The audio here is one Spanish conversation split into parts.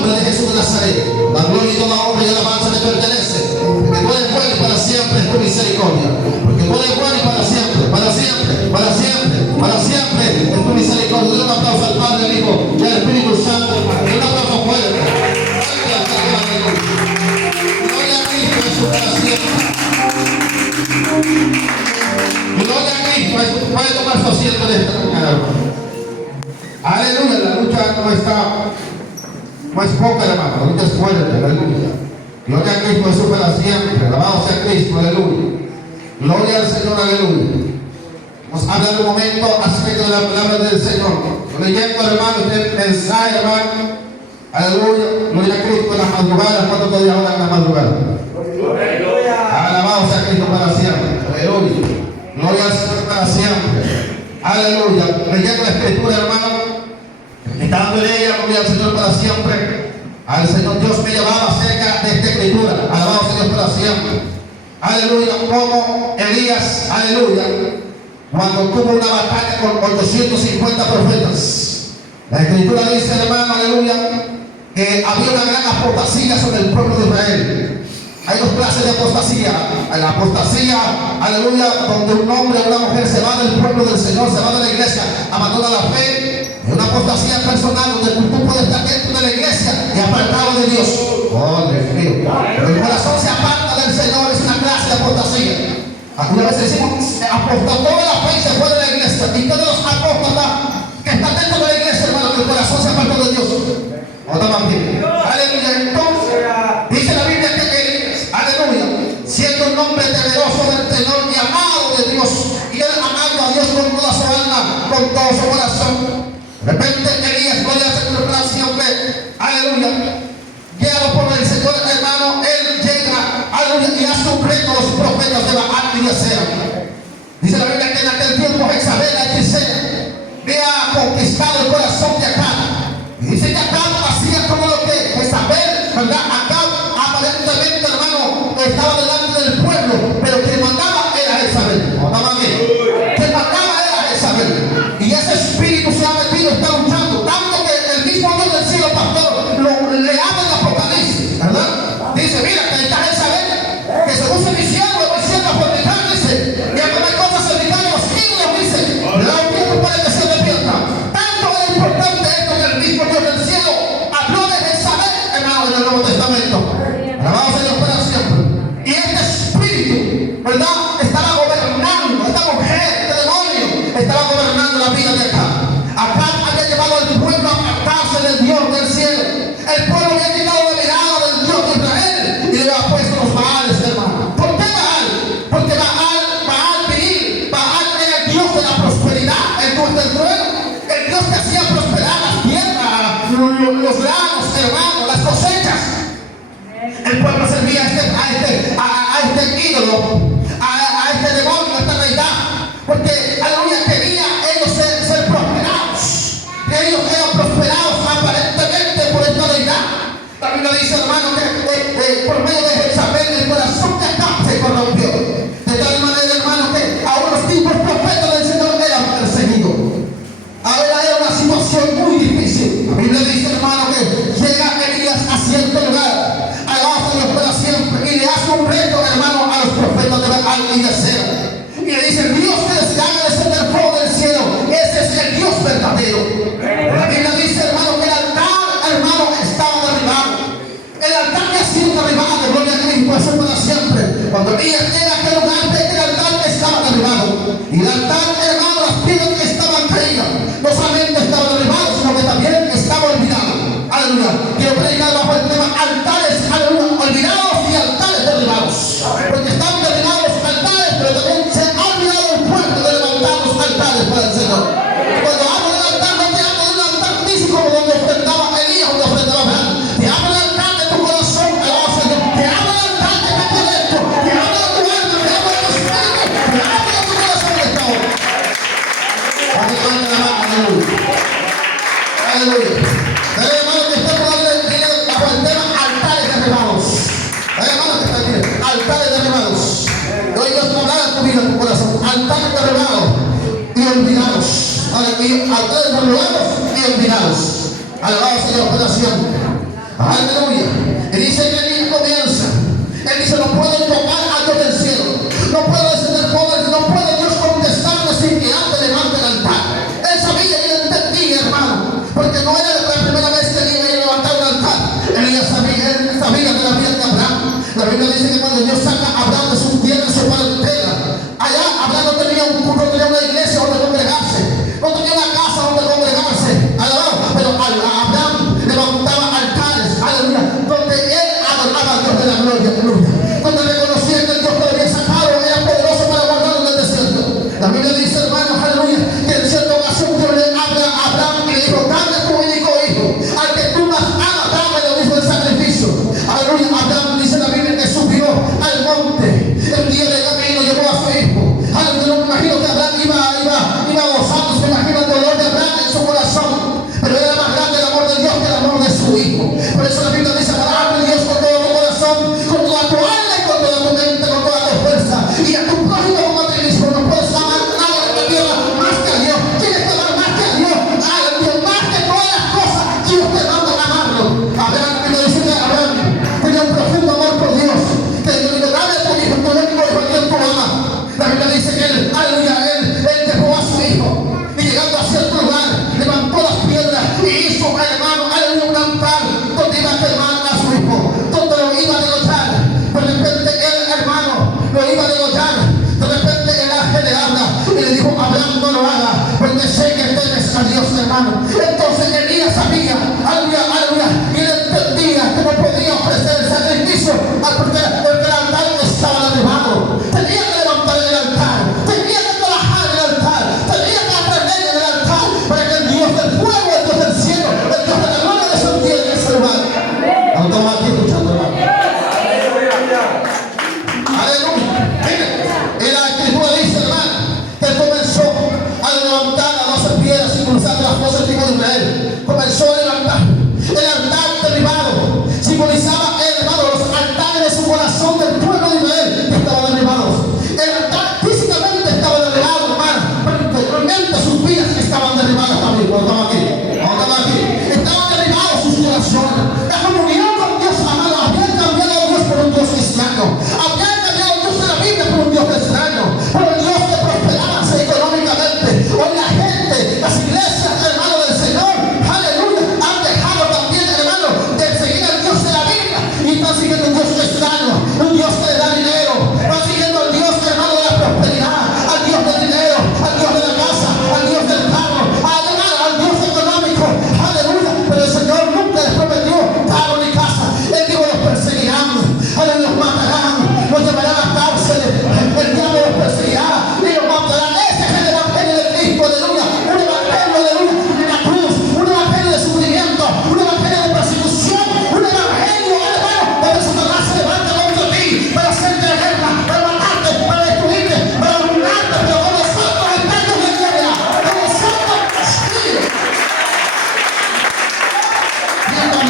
nombre de Jesús de Nazaret. La gloria y toda honra y alabanza te pertenece. Porque tú eres bueno y para siempre es tu misericordia. Porque tú eres bueno y para siempre, para siempre, para siempre, para siempre es tu misericordia. Dale un aplauso al Padre, al Hijo y al Espíritu Santo, hermano. Un aplauso fuerte. Gloria a Cristo Jesús para siempre. Gloria a Cristo Jesús. Puede tomar su asiento en esta mañana. Aleluya, la lucha no es poca, hermano, la lucha es fuerte, aleluya. Gloria a Cristo Jesús para siempre, alabado sea Cristo, aleluya. Gloria al Señor, aleluya. Vamos a hablar un momento acerca de la palabra del Señor. Yo leyendo, hermano, este mensaje, hermano, aleluya. Gloria a Cristo en las madrugadas. ¿Cuánto podía hablar en la madrugada? Alabado sea Cristo para siempre, aleluya. Gloria al Señor para siempre. Aleluya. Leyendo la escritura, hermano, estando en ella, gloria al Señor para siempre. Al Señor Dios me llevaba cerca de esta escritura. Alabado sea Dios para siempre. Aleluya. Como Elías, aleluya, cuando tuvo una batalla con 850 profetas. La escritura dice, hermano, aleluya, que había una gran apostasía sobre el pueblo de Israel. Hay dos clases de apostasía. La apostasía, aleluya, donde un hombre o una mujer se va del pueblo del Señor, se va de la iglesia, abandona la fe. Es una apostasía personal donde tú puedes estar dentro de la iglesia y apartado de Dios. Oh, Dios mío. Pero el corazón se aparta del Señor, es una clase de apostasía. Algunas veces decimos, apostató de la fe y se fue de la iglesia. Y todos los apóstatas que están dentro de la iglesia, hermano, que el corazón se apartó de Dios. ¿Otra más bien? Aleluya. Entonces, dice la Biblia que aleluya, siendo un hombre temeroso del Señor y amado de Dios, y él amando a Dios con toda su alma, con todo su corazón. De repente Elías, gloria al Señor para siempre, aleluya, guiado por el Señor, hermano, él llega, aleluya, y hace un reto a los profetas de Baal y de Acera. Dice la Biblia que en aquel tiempo Jezabel, la hechicera, había conquistado el corazón de Acab. Y dice que Acab hacía como lo que Jezabel, ¿verdad? Acab aparentemente, hermano, estaba delante del pueblo, pero quien mandaba era Jezabel. Quien mandaba era Jezabel. Y ese espíritu se ha metido, está luchando, tanto que el mismo Dios del cielo, pastor, le habla en Apocalipsis, ¿verdad? Dice, mira, que está Jezabel, que según se mi siervo fornicar, dice, y a comer cosas cervicales, los ídolos, dice, le da un tiempo para que se arrepienta. Tanto es importante esto que el mismo Dios del cielo habló de Jezabel, hermano, en el Nuevo Testamento. Alabado sea Dios para siempre. Y este espíritu, ¿verdad? Estaba gobernando, esta mujer, este demonio, estaba gobernando la vida de acá. Acá había llevado al pueblo a apartarse del Dios del cielo. El pueblo había quitado la mirada del Dios de Israel y le había puesto los Baales, hermano. ¿Por qué Baal? Porque Baal era el Dios de la prosperidad, el Dios del trueno, el Dios que hacía prosperar las tierras, los granos, hermano, las cosechas. El pueblo servía a este ídolo, a este demonio, a esta deidad, porque aleluya quería ellos ser prosperados. Ellos eran prosperados aparentemente por esta deidad. La Biblia dice, hermano, que por medio de Jezabel el corazón de Acab se corrompió. De tal manera, hermano, que aún los tipos profetas del Señor eran perseguidos. Ahora era una situación muy difícil. La Biblia dice, hermano, que llega Elías a cierto lugar. Para siempre, y le hace un reto, hermano, a los profetas de Baal y de Acera. Y le dice, Dios que descarga descender fuego del cielo, ese es el Dios verdadero. La Biblia dice, hermano, que el altar, hermano, estaba derribado. El altar que ha sido derribado, gloria a Cristo, eso para siempre. Cuando Elías llega a aquel lugar, ve que el altar estaba derribado. Y el altar, hermano, las piedras que estaban caídas, no solamente estaba derribado, sino que también estaba olvidado. Aleluya. Quiero predicar bajo el tema altares, aleluya, olvidados y altares derribados. Porque están derribados los altares, pero también se ha olvidado el pueblo de levantar los altares para el Señor. Cuando hablo del altar, no te hablo de un altar físico como donde ofrendaba Elías, donde ofrendaba Abraham. Te hablo del altar de tu corazón, alabado sea Dios. Te hablo del altar de tu intelecto. Te hablo de tu alma, te hablo de tu espíritu. Te hablo de tu corazón de esta hora. Aleluya. Aleluya. Hermano que está por bajo el tema altares derribados. Hermano que está aquí, altares derribados. Hoy Dios va a hablar a tu vida, a tu corazón. Altares derribados y olvidados. Altares derribados y olvidados. Alabado sea Dios por la siempre.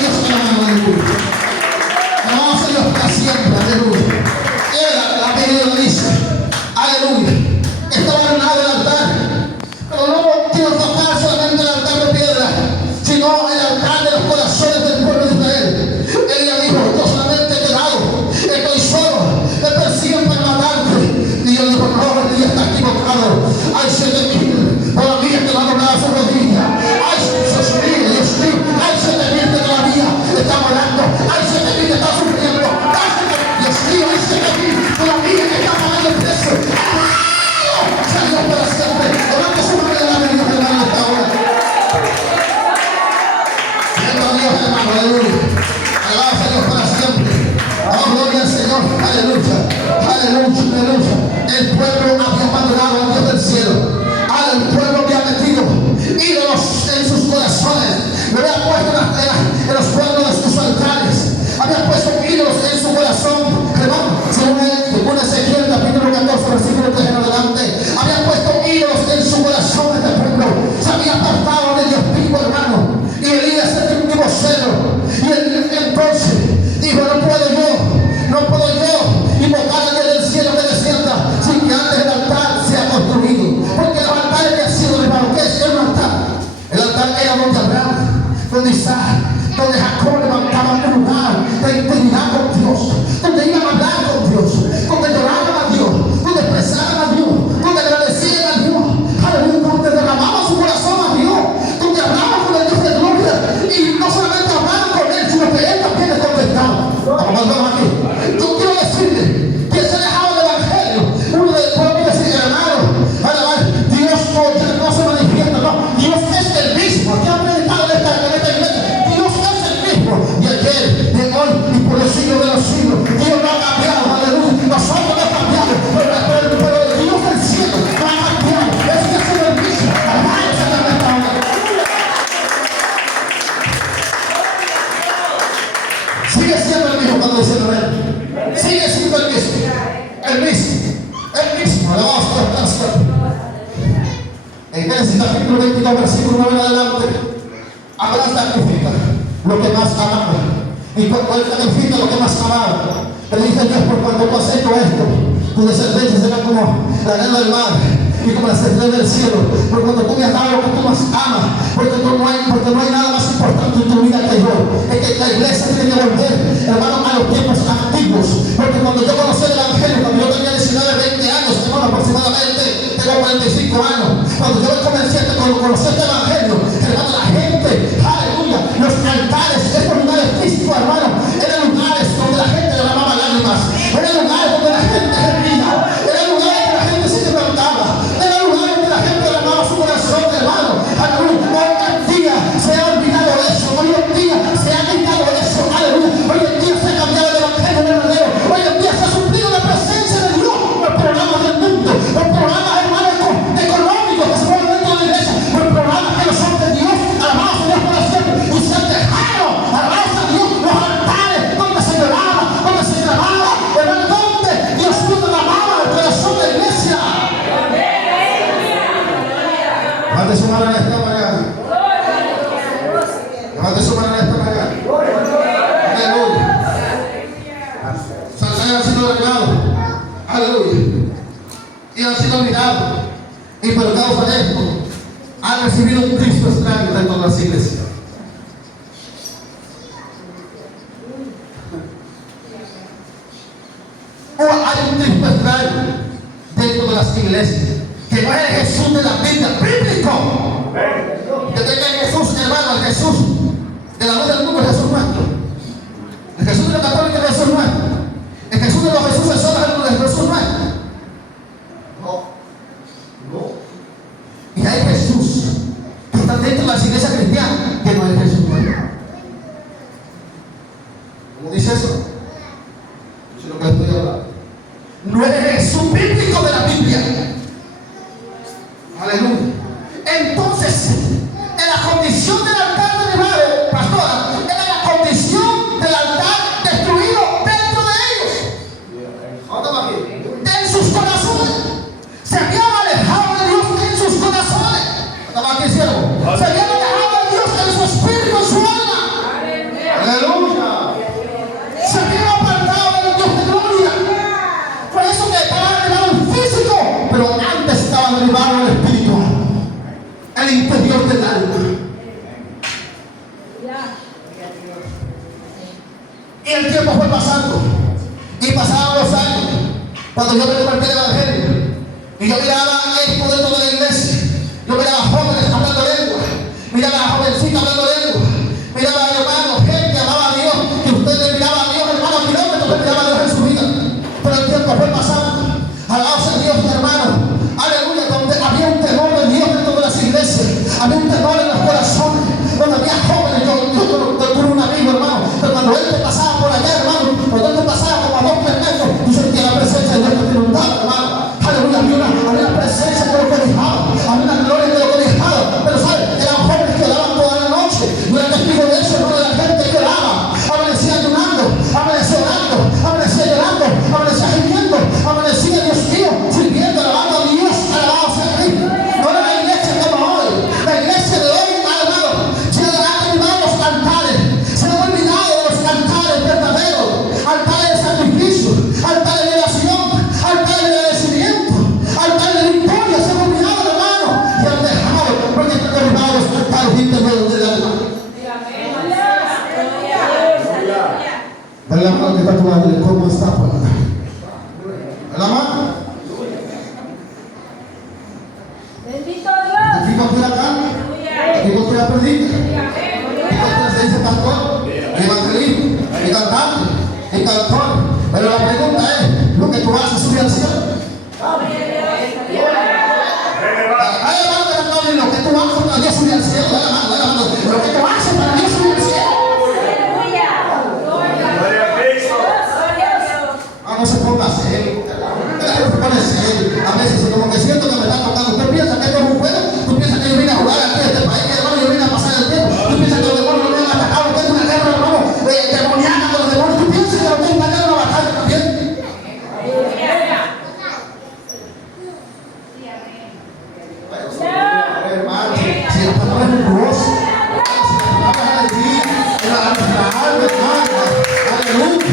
Dios con la mano, aleluya. Alabamos a Dios para siempre, aleluya. La Biblia lo dice, aleluya. Estaba armado el altar, pero no quiero tocar solamente el altar de piedra, sino el altar de los corazones del pueblo de Israel. Ella dijo, yo solamente he quedado, estoy solo, me persiguen para matarte. Y Dios dijo, no, el día está equivocado. Hay 7,000 todavía que van a doblar su rodilla. Hay 6,000, hay 7,000 que todavía están orando. Hay 7,000 que están sufriendo. Dios mío, hay 7,000 todavía que están pagando el precio. Dios para siempre. Levante su mano de la Dios, hermano, esta hora. Siento a Dios, hermano, aleluya. Alabamos a Dios para siempre. Oh, gloria al Señor, aleluya. Aleluya, aleluya. El pueblo había abandonado al Dios del cielo. El pueblo había metido ídolos en sus corazones. Me había puesto en los pueblos de sus altares. Había puesto ídolos en su corazón. Hermano, según Ezequiel capítulo 14, versículo 3 en adelante, había puesto ídolos en su corazón este pueblo. Se había apartado de Dios vivo, hermano. Y Elías el último celo. Y entonces dijo, no puedo yo invocar a Dios del cielo que descienda sin que antes el altar sea construido. Porque los altares que han sido, hermano, ¿qué es un altar? El altar era donde Abraham, donde Isaac, donde Jacob levantaban un lugar de intimidad con Dios, donde iban a hablar con Dios, donde lloraban a Dios, donde expresaban a Dios, donde agradecían a Dios, aleluya, donde derramaban su corazón a Dios, donde hablaban con el Dios de gloria, y no solamente hablaban con Él, sino que Él también les contestaba. Vamos aquí. Yo quiero decirle que se ha dejado el evangelio. Uno del pueblo dice, hermano, Dios no se manifiesta, no, Dios es el mismo. ¿Qué ha predicado en esta iglesia? Dios es el mismo. Y ayer, de hoy y por los siglos de los siglos, Dios no ha cambiado, aleluya. Nosotros no cambiamos, pero Dios del cielo no ha cambiado. Es que es el mismo. Hermano, se llama esta hora. Sigue siendo el mismo cuando dice Noel. Sigue siendo el mismo. El mismo. Alabamos a Dios para siempre. En Génesis capítulo 22, versículo 9 en adelante, Abraham sacrifica lo que más amaba. Y cuando él sacrifica lo que más amaba, le dice Dios, por cuando tú has hecho esto, tu descendencia será como la arena del mar y como la estrella del cielo. Por cuando tú me has dado lo que tú más amas, porque no hay nada más importante en tu vida que yo. Es que la iglesia tiene que volver, hermano, a los tiempos antiguos. Porque cuando yo conocí el evangelio, cuando yo tenía 19, 20 años, hermano, aproximadamente, tengo 45 años. Cuando yo comencé a conocer el evangelio, hermano, la gente, aleluya, los altares, estos lugares físicos, hermano, eran lugares donde la gente derramaba lágrimas, eran lugares donde la gente gemía, eran lugares donde la gente se quebrantaba, eran lugares donde la gente derramaba su corazón, hermano. Aleluya. Hoy en día se ha olvidado eso, hoy en día se ha quitado eso, aleluya. Hoy en día se ha cambiado el evangelio verdadero, hoy en día se ha suplido la presencia de Dios, los programas del mundo, los programas, hermano, económicos que se ponen dentro de la iglesia, los programas que no son de Dios. Alabamos a Dios para siempre. Y se han dejado, alabamos a Dios, los altares donde se lloraba, donde se grababa, hermano, donde Dios derramaba el corazón de la iglesia. Levante su mano en esta mañana. Levante su mano en esta mañana. Aleluya. Han sido derribados. Aleluya. Y han sido olvidados. Y por causa de esto, han recibido un Cristo extraño dentro de las iglesias. O hay un Cristo extraño dentro de las iglesias, que no es el Jesús de la Biblia, bíblico. Que tenga Jesús, hermano, el Jesús de la luz del mundo, es Jesús nuestro. El Jesús de los católicos es Jesús nuestro. El Jesús de los Jesús es Jesús nuestro. Y hay Jesús que está dentro de las iglesias cristianas, que no es Jesús nuestro. ¿Cómo dice eso? Eso es lo que estoy hablando. No es el Jesús bíblico de la Biblia. Aleluya. Entonces, en la condición del altar derribado, pastora, era la condición del altar destruido dentro de ellos. En sus corazones. Se habían alejado de Dios en sus corazones. Se habían alejado de Dios en su espíritu, en su alma. Y el tiempo fue pasando. Y pasaban los años. Cuando yo me compartí el evangelio. Y yo miraba esto dentro de la iglesia. Yo miraba jóvenes hablando lengua. Miraba a jovencitas hablando lengua. Miraba a hermanos, gente que amaba a Dios. Que usted le miraba a Dios, hermano, a kilómetros le miraba a Dios en su vida. Pero el tiempo fue pasando. Alabados a Dios, hermano. Aleluya, donde había un temor de Dios dentro de las iglesias. Había un temor en los corazones. Donde había jóvenes. Yo tuve un amigo, hermano. Pero cuando él te pasaba por allá, hermano, cuando él te pasaba como a 2 metros, tú sentías la presencia de Dios que te inundaba, hermano. Aleluya, había una presencia que lo cobijaba. Había una gloria que lo cobijaba. Pero ¿sabes? Eran jóvenes que oraban toda la noche. Yo era testigo de eso, hermano, de la gente que oraba. Amanecía ayunando, amanecía orando, amanecía llorando, amanecía gimiendo, amanecía, Dios mío, sirviendo, alabando a Dios, alabado sea Cristo. No era la iglesia como hoy. La iglesia de hoy, hermano, se han olvidado los altares, se han olvidado de los altares verdaderos, altares de sacrificio, altares de oración, altares de agradecimiento, altares de victoria, se han olvidado, hermano, y han dejado, porque están derribados los altares intermedios del alma. Dale la mano que está tu madre, ¿cómo está? Dale la mano. Bendito Dios. Aquí cualquiera canta, aquí cualquiera predica, aquí cualquiera se dice pastor, evangelista, y cantante, y cantor. Pero la pregunta es, ¿lo que tú haces sube al cielo? Hay hermano que no hablen, lo que tú haces para Dios sube al cielo. Dale la mano, lo que tú haces para Dios sube al cielo. No se ponga serio. Se pone serio. A veces como que siento que me está tocando. ¿Usted piensa que esto es un juego? ¿Tú piensas que yo vine a jugar aquí a este país? Que hermano, yo vine a pasar el tiempo. ¿Tú piensas que los demonios no me han atacado? ¿Usted es una guerra, hermano, demoníaca con los demonios? ¿Tú piensas que lo tengo que ganar una batalla también? Hermano, si la palabra es rigurosa, si la palabra es alegría, la alma, hermano, aleluya.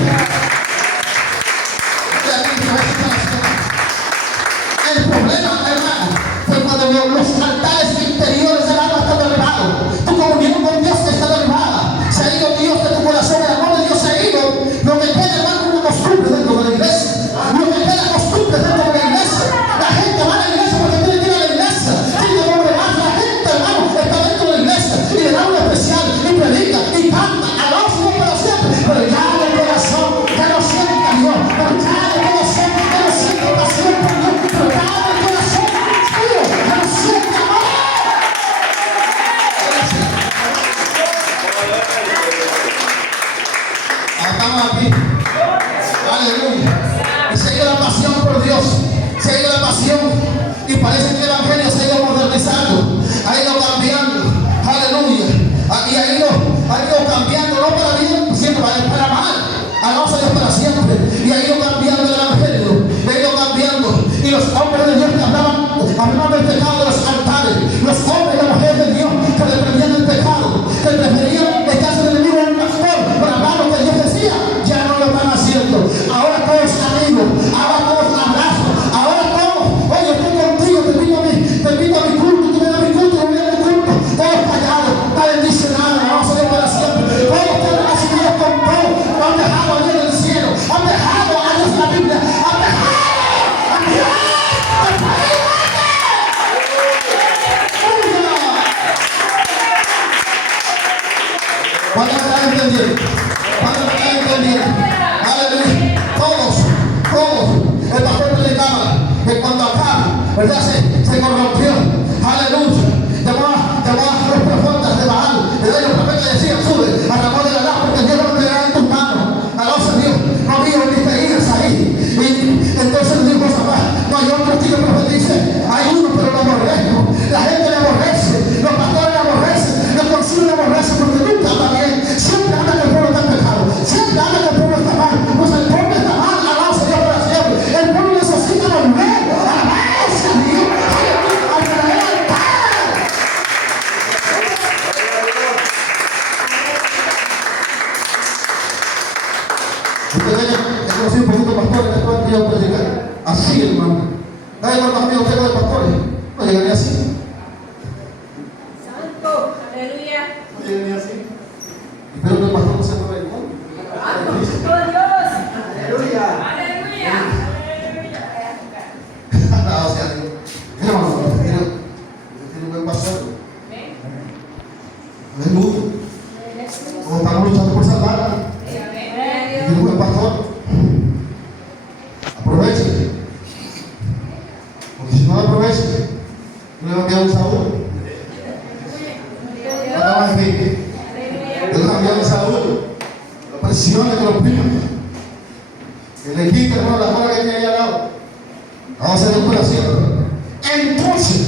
El problema, hermano, fue cuando los altares interiores del alma están derribados. Tu comunión con Dios está derribada. Se ha ido Dios de tu corazón, el amor de Dios se ha ido. Lo que queda, hermano, es una costumbre dentro de la iglesia. Lo que queda es costumbre dentro de la iglesia. La gente va a la iglesia porque tiene que ir a la iglesia. Tiene que volver más. La gente, hermano, está dentro de la iglesia y le da un especial y predica y canta. Alaba a Dios para siempre. Pero ya en el corazón, ya no siente a Dios. Pero ya en el corazón, ya no siente pasión por Dios. Pero ya en el corazón, Dios, ya no siente amor. Estamos aquí. Aleluya. Y se ha ido la pasión por Dios. Se ha ido la pasión. Y parece que el evangelio se ha ido modernizando. Ha ido cambiando. Aleluya. Y ha ido cambiando, no para bien, siempre para mal. Alabamos a Dios para siempre. Y ha ido cambiando el evangelio. Ha ido cambiando. Y los hombres de Dios que hablaban del pecado de los altares. Los hombres y las mujeres de Dios que reprendían el pecado. Que preferían echarse el enemigo en un pastor para hablar lo que Dios decía. Ya no lo están haciendo. Ahora todos amigos. Ahora todos abrazos. Ahora todos. Oye, estoy contigo. Te invito a mi culto. Tú ven a mi culto. Yo voy a mi culto. Todos callados. Nadie dice nada. Vamos a ver para siempre. Todos tienen recibido con todo. Han dejado a Dios en el cielo. Han dejado a Dios en la Biblia. Han dejado a Dios. ¿Cuándo me están entendiendo? ¿Cuándo me están entendiendo? Aleluya. Todos. El pastor predicaba que cuando acá, ¿verdad? Se corrompió. Aleluya. Llamó a los profetas de Baal. Los profetas decían, sube a Ramón de la Laz porque Dios lo entregará en tus manos. Alabanza a Dios. No había ni peídas ahí. Y entonces dijo Samuel, no hay otro que profetice. Hay uno, pero lo aborrezco. La gente le aborrece. Los pastores le aborrecen. Los concilios le aborrecen porque nunca anda bien. Siempre anda que el pueblo está en pecado. Siempre anda que el pueblo está mal. Pues el pueblo está mal. Alabanza a Dios para siempre. El pueblo necesita volver. Alabanza a Dios. Al verdadero altar. Ustedes ya conocí un poquito pastores después que yo predicar. Así, hermano. Nadie más amigos tengo de pastores. No llegaría así. Santo. Aleluya. No llegaría así. Espero que el pastor no se mueva igual. dijo el pastor, aproveche. Porque si no aproveche, no le va a enviar un Saúl. No va a enviar. Le va a enviar un Saúl. Lo presione, que lo oprima. Que le quite, hermano, la cola que tiene ahí al lado. Vamos a hacer curación. Entonces,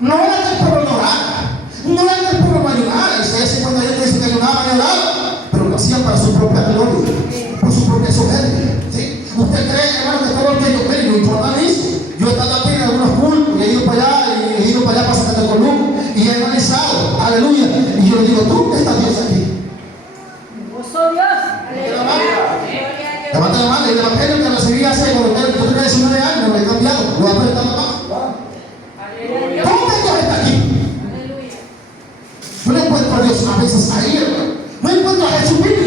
no era que el pueblo no orara, no era que el pueblo no ayunara. Isaías 51 dice que ayunaban y oraban, pero lo hacían para su propia gloria, por su propia soberbia. ¿Sí? ¿Usted cree, hermano, que todo lo que yo creo, yo importa eso? Yo he estado aquí en algunos cultos, y he ido para allá, y he ido para allá para sacar el column, y he analizado, aleluya. Y yo le digo, ¿tú estás Dios aquí? Gozo Dios. Levanta la mano, y el evangelio que recibí hace, cuando yo tenía 19 años, me he cambiado, lo voy a apretar la mano. ¿Cómo que Dios está aquí? Yo no encuentro a Dios a veces ahí, hermano. No encuentro a Jesucristo